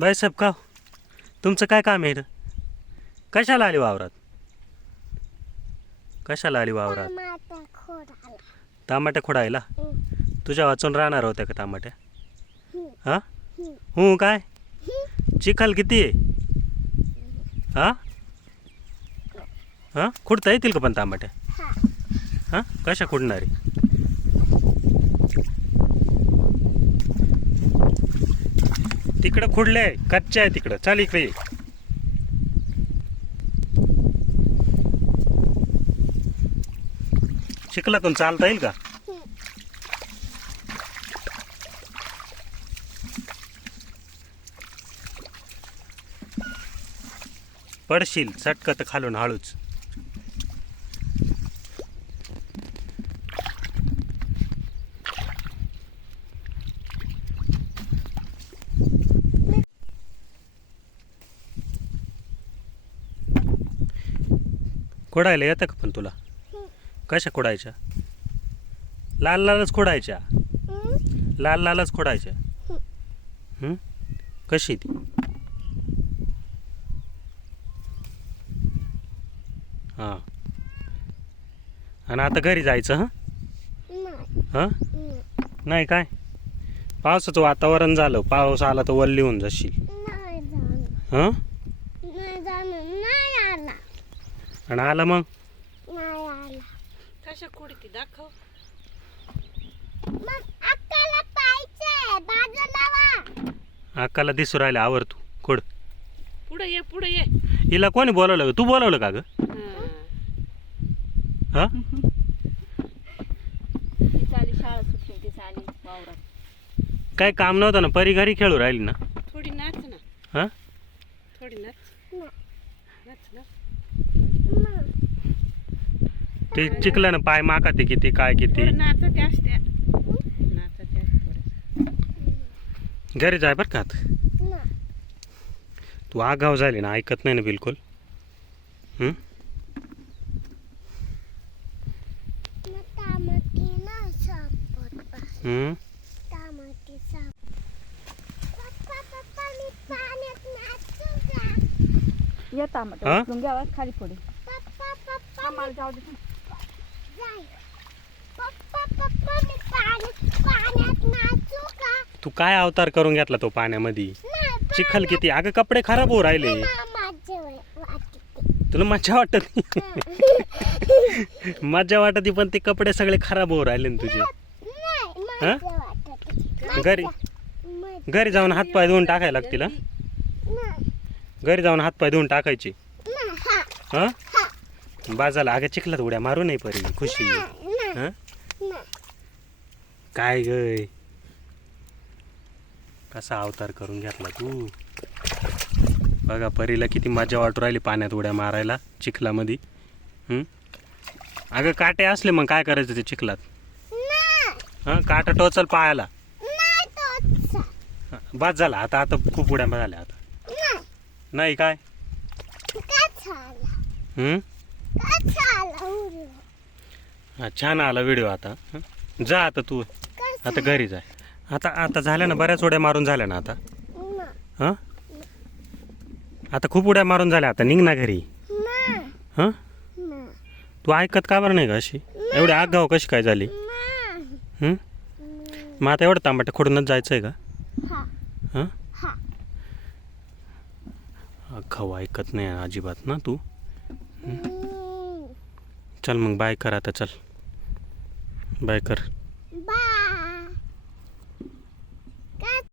बाईसाहेब का हो? तुमचं काय काम आहे इथं? कशाला आली वावरात? कशाला आली वावरात? टमाटा टमाट्या खोडायला? तुझ्या वाचून राहणार होत्या का टमाट्या हां? हो काय? चिखल किती आहे? हां? हां? खुडता येतील का पण टमाट्या हा हां? कशा खुडणारी? तिकडं खुडले कच्चे आहे तिकडं. चाल इकडे ये. पण चालता येईल का? पडशील चटकत खालून हळूच. खोडायला येतं का पण तुला? कशा खोडायच्या? लाल लालच खोडायच्या. लाल लालच खोडायच्या? हं? कशी ती? हां. आणि आता घरी जायचं हां? नाही हां? नाही. काय? पावसाचं वातावरण झालं पाऊस आला तर वल्ली होऊन जाशील. हां नाही जाणं नाही आला आणि आला मग? नाही आला. कशा कुडती दाखव. मग अक्काला पाहिजे बाजूला वा अक्काला दिसू राहिलं आवर तू. खोड. पुढे ये पुढे ये. हिला कोणी बोलवलं? ग? तू बोलवलं का ग? हा. हां? ती चाली शाळा सुटली ती चाली वावरात. काय काम नव्हतं ना? परी घरी खेळू राहिली ना? थोडी नाच ना. हां? थोडी नाच ना. ते चिकलं ना पाय माका ते किती काय किती नाचते असत्या घरी जाय बरं का आता. तू आगाव झाली ना ऐकत नाही ना बिलकुल हं? हं? टमाटी साप पप्पा पप्पा मी पाण्यात नाचू का ये तांबट हा? उचलून घ्यावा खाली पडे मला जाऊ दे जाय. पप्पा पप्पा मी पाण्यात पाण्यात नाचू का तू काय अवतार करून घेतला तो पाण्यामध्ये? चिखल किती? अगं कपडे खराब होऊ राहिले. तुला मजा वाटत. मजा वाटत पण ते कपडे सगळे खराब होऊ राहिले ना तुझे. नाही हा? माझे वाटते. घरी? घरी जाऊन हातपाय धुवून टाकायला लागतील घरी जाऊन हातपाय धुवून टाकायचे. हा? बाजाला अगं चिखलात उड्या मारू नाही परी खुशी. हा? काय गय कसा अवतार करून घेतला तू? बघा परीला किती मजा वाटू राहिली पाण्यात उड्या मारायला चिखलामध्ये? अगं काटे असले मग काय करायचं ते चिखलात? हां? काटा टोचल पायाला. बस झाला. आता आता खूप उड्या झाल्या आता. नाही काय? हं? उरू हा, छान आला व्हिडिओ आता. हं? जा आता तू. आता घरी जाय आता आता झाल्या ना बऱ्याच उड्या मारून झाल्या ना आता. हां? आता खूप उड्या मारून झाल्या आता निघ ना घरी. हां? तू ऐकत का बरं नाही का अशी? एवढी आगाव कशी काय झाली? हं? मग आता एवढं तांबट खोडूनच जायचं आहे का? हा? आगाव ऐकत नाही अजिबात ना तू. चल मग बाय कर आता चल. बाय कर.